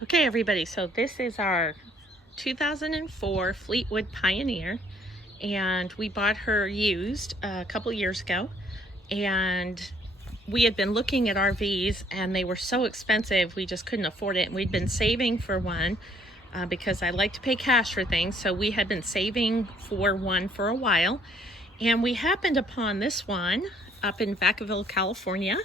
Okay, everybody, so this is our 2004 Fleetwood Pioneer, and we bought her used a couple years ago, and we had been looking at RVs and they were so expensive we just couldn't afford it, and we'd been saving for one because I like to pay cash for things, so we had been saving for one for a while, and we happened upon this one up in Vacaville, California.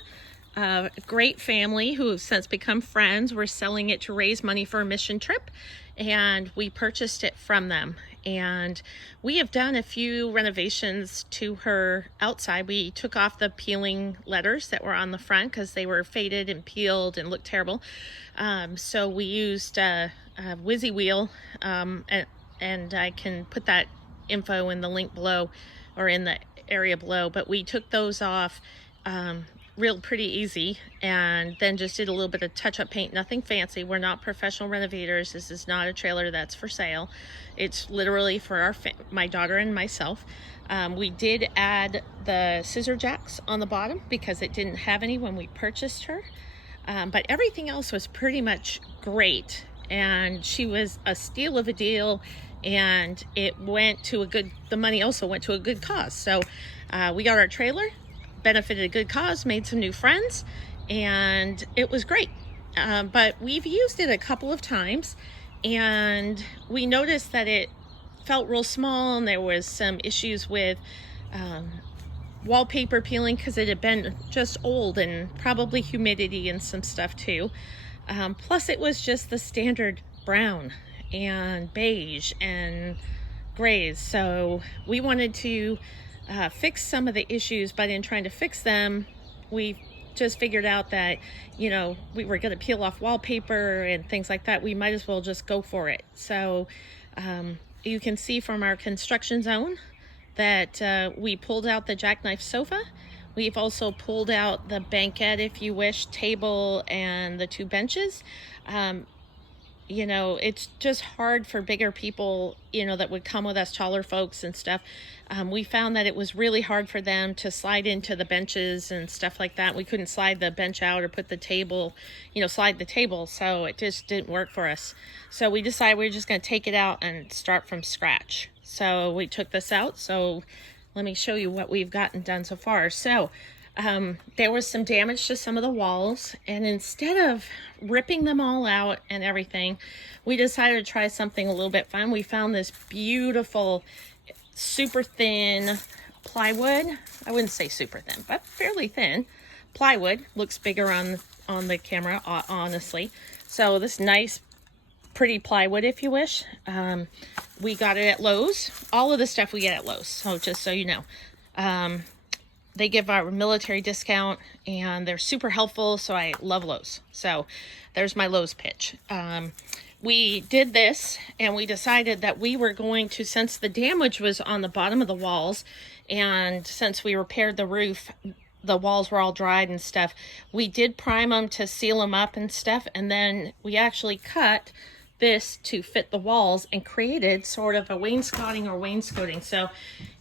A great family who have since become friends. We're selling it to raise money for a mission trip, and we purchased it from them. And we have done a few renovations to her outside. We took off the peeling letters that were on the front because they were faded and peeled and looked terrible. So we used a Whizzy wheel, and I can put that info in the link below or in the area below. But we took those off real pretty easy, and then just did a little bit of touch-up paint, nothing fancy. We're not professional renovators. This is not a trailer that's for sale. It's literally for my daughter and myself. We did add the scissor jacks on the bottom because it didn't have any when we purchased her, but everything else was pretty much great, and she was a steal of a deal, and it went to the money also went to a good cause. So we got our trailer, benefited a good cause, made some new friends, and it was great. But we've used it a couple of times, and we noticed that it felt real small, and there was some issues with wallpaper peeling because it had been just old, and probably humidity and some stuff too. Plus it was just the standard brown and beige and grays. So we wanted to fix some of the issues, but in trying to fix them, we just figured out that, we were going to peel off wallpaper and things like that. We might as well just go for it. So you can see from our construction zone that we pulled out the jackknife sofa. We've also pulled out the banquette, if you wish, table, and the two benches. It's just hard for bigger people, that would come with us, taller folks and stuff. We found that it was really hard for them to slide into the benches and stuff like that. We couldn't slide the bench out or put the table, slide the table. So it just didn't work for us. So we decided we were just going to take it out and start from scratch. So we took this out. So let me show you what we've gotten done so far. So there was some damage to some of the walls, and instead of ripping them all out and everything, we decided to try something a little bit fun. We found this beautiful, super thin plywood. I wouldn't say super thin, but fairly thin plywood. Looks bigger on the camera, honestly. So this nice, pretty plywood, if you wish. We got it at Lowe's. All of the stuff we get at Lowe's, so just so you know. They give our military discount, and they're super helpful, so I love Lowe's. So there's my Lowe's pitch. We did this, and we decided that we were going to, since the damage was on the bottom of the walls, and since we repaired the roof, the walls were all dried and stuff, we did prime them to seal them up and stuff, and then we actually cut this to fit the walls and created sort of a wainscoting. So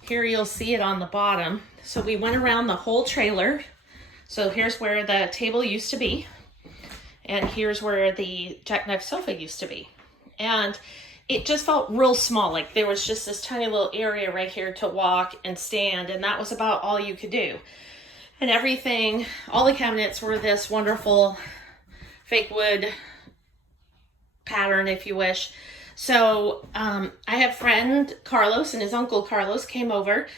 here you'll see it on the bottom. So we went around the whole trailer. So here's where the table used to be, and here's where the jackknife sofa used to be. And it just felt real small. Like there was just this tiny little area right here to walk and stand, and that was about all you could do. And everything, all the cabinets were this wonderful fake wood pattern, if you wish. So I have friend Carlos, and his uncle Carlos came over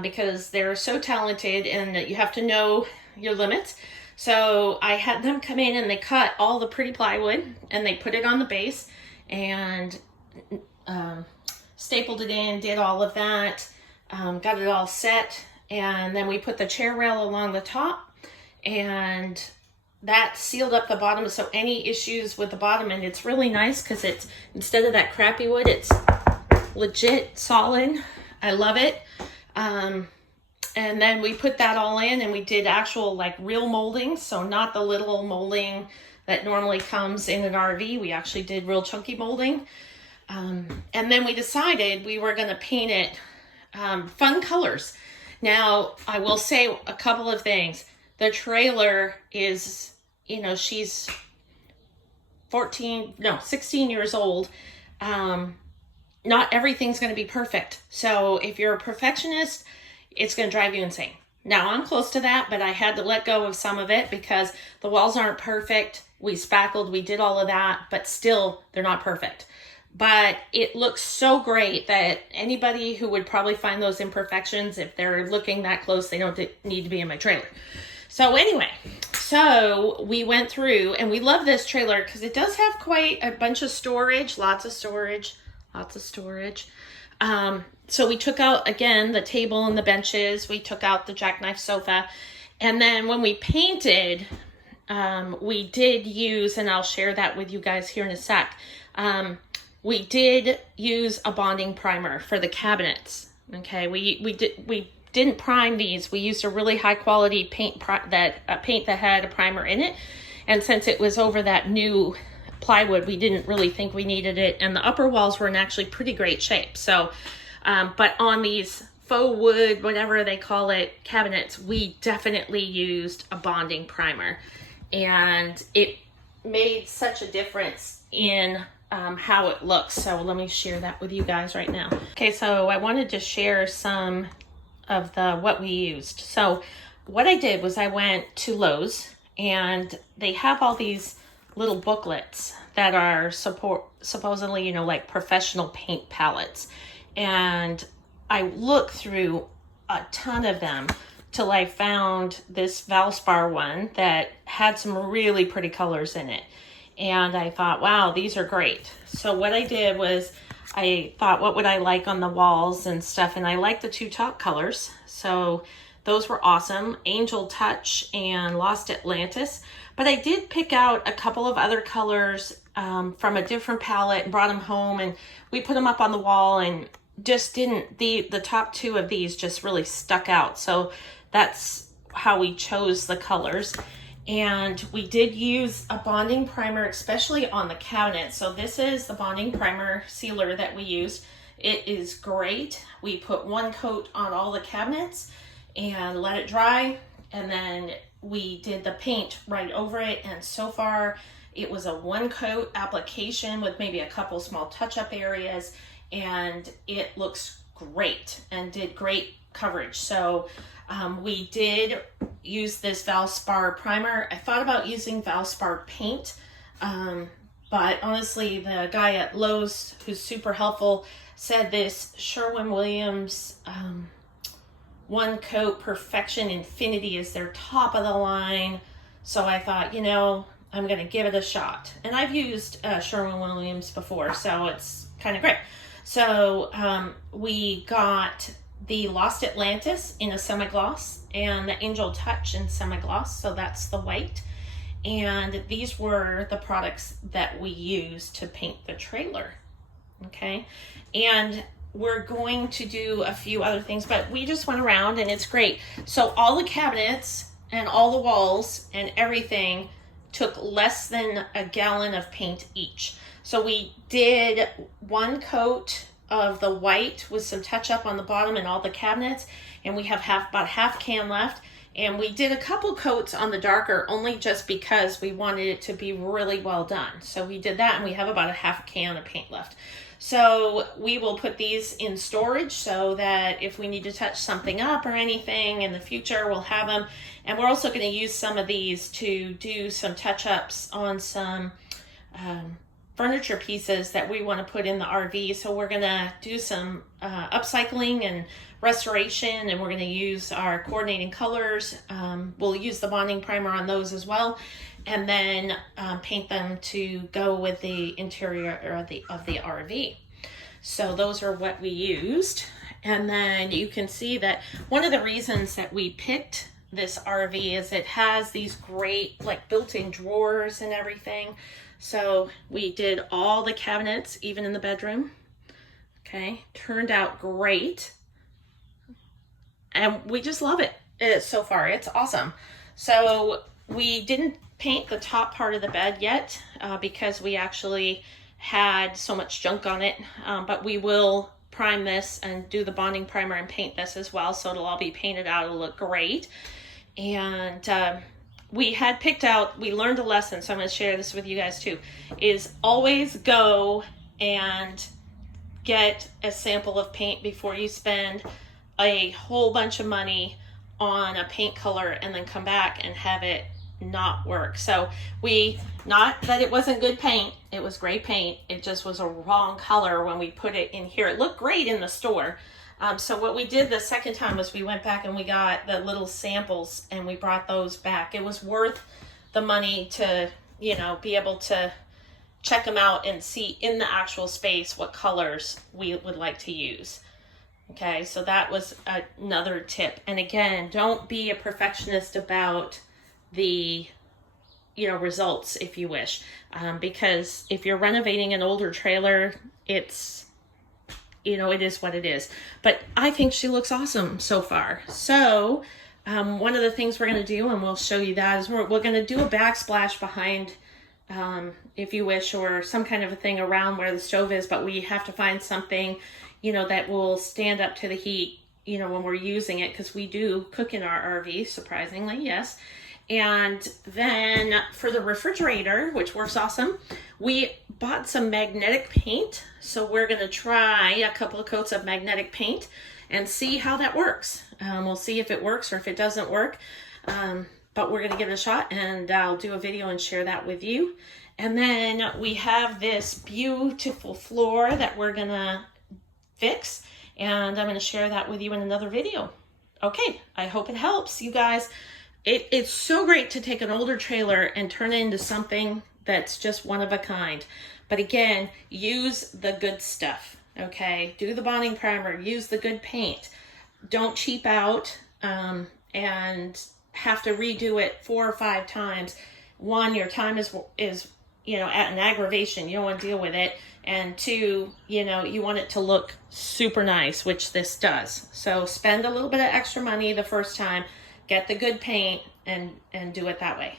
because they're so talented, and you have to know your limits. So I had them come in, and they cut all the pretty plywood, and they put it on the base, and stapled it in, did all of that, got it all set, and then we put the chair rail along the top, and that sealed up the bottom. So any issues with the bottom, and it's really nice because it's, instead of that crappy wood, it's legit solid. I love it. And then we put that all in, and we did actual like real molding. So not the little molding that normally comes in an RV. We actually did real chunky molding. And then we decided we were going to paint it fun colors. Now, I will say a couple of things. The trailer is, she's 16 years old, not everything's going to be perfect. So if you're a perfectionist, it's going to drive you insane. Now I'm close to that, but I had to let go of some of it because the walls aren't perfect. We spackled, we did all of that, but still they're not perfect. But it looks so great that anybody who would probably find those imperfections, if they're looking that close, they don't need to be in my trailer. So anyway, so we went through and we love this trailer because it does have quite a bunch of storage, lots of storage. So we took out, again, the table and the benches. We took out the jackknife sofa. And then when we painted, we did use, and I'll share that with you guys here in a sec, we did use a bonding primer for the cabinets. Okay, we didn't prime these. We used a really high quality paint that had a primer in it. And since it was over that new plywood, we didn't really think we needed it. And the upper walls were in actually pretty great shape. So, but on these faux wood, whatever they call it, cabinets, we definitely used a bonding primer. And it made such a difference in how it looks. So let me share that with you guys right now. Okay, so I wanted to share some of what we used. So what I did was I went to Lowe's, and they have all these little booklets that are supposedly, like professional paint palettes. And I looked through a ton of them till I found this Valspar one that had some really pretty colors in it. And I thought, wow, these are great. So what I did was I thought, what would I like on the walls and stuff? And I liked the two top colors. So those were awesome, Angel Touch and Lost Atlantis. But I did pick out a couple of other colors from a different palette and brought them home. And we put them up on the wall, and just didn't, the top two of these just really stuck out. So that's how we chose the colors. And we did use a bonding primer, especially on the cabinet. So this is the bonding primer sealer that we used. It is great. We put one coat on all the cabinets and let it dry. And then we did the paint right over it. And so far it was a one coat application with maybe a couple small touch-up areas. And it looks great and did great coverage. So we did use this Valspar primer. I thought about using Valspar paint, but honestly, the guy at Lowe's, who's super helpful, said this Sherwin-Williams one coat Perfection Infinity is their top of the line. So I thought, I'm going to give it a shot. And I've used Sherwin-Williams before, so it's kind of great. So we got the Lost Atlantis in a semi-gloss and the Angel Touch in semi-gloss, so that's the white. And these were the products that we used to paint the trailer, okay? And we're going to do a few other things, but we just went around and it's great. So all the cabinets and all the walls and everything took less than a gallon of paint each. So we did one coat of the white with some touch up on the bottom and all the cabinets, and we have about half can left. And we did a couple coats on the darker only just because we wanted it to be really well done. So we did that, and we have about a half can of paint left. So we will put these in storage so that if we need to touch something up or anything in the future, we'll have them. And we're also going to use some of these to do some touch-ups on some furniture pieces that we want to put in the RV. So we're going to do some upcycling and restoration, and we're going to use our coordinating colors. We'll use the bonding primer on those as well, and then paint them to go with the interior of the RV. So those are what we used. And then you can see that one of the reasons that we picked this RV is it has these great built-in drawers and everything. So we did all the cabinets, even in the bedroom. Okay, turned out great. And we just love it so far. It's awesome. So we didn't paint the top part of the bed yet because we actually had so much junk on it. But we will prime this and do the bonding primer and paint this as well. So it'll all be painted out. It'll look great. And we had picked out, we learned a lesson, so I'm going to share this with you guys too, is always go and get a sample of paint before you spend a whole bunch of money on a paint color and then come back and have it not work. So not that it wasn't good paint, it was great paint, it just was a wrong color when we put it in here. It looked great in the store. So what we did the second time was we went back and we got the little samples and we brought those back. It was worth the money to, be able to check them out and see in the actual space what colors we would like to use. Okay, so that was another tip. And again, don't be a perfectionist about the results, if you wish, because if you're renovating an older trailer, it's it is what it is. But I think she looks awesome so far. So one of the things we're going to do, and we'll show you that, is we're going to do a backsplash behind, if you wish, or some kind of a thing around where the stove is, but we have to find something that will stand up to the heat when we're using it, because we do cook in our RV, surprisingly, yes. And then for the refrigerator, which works awesome, we bought some magnetic paint. So we're going to try a couple of coats of magnetic paint and see how that works. We'll see if it works or if it doesn't work. But we're going to give it a shot, and I'll do a video and share that with you. And then we have this beautiful floor that we're going to fix, and I'm going to share that with you in another video. Okay, I hope it helps you guys. It's so great to take an older trailer and turn it into something that's just one of a kind. But again, use the good stuff, okay? Do the bonding primer, use the good paint. Don't cheap out and have to redo it 4 or 5 times. One, your time is at an aggravation. You don't want to deal with it. And 2, you want it to look super nice, which this does. So spend a little bit of extra money the first time, get the good paint, and do it that way.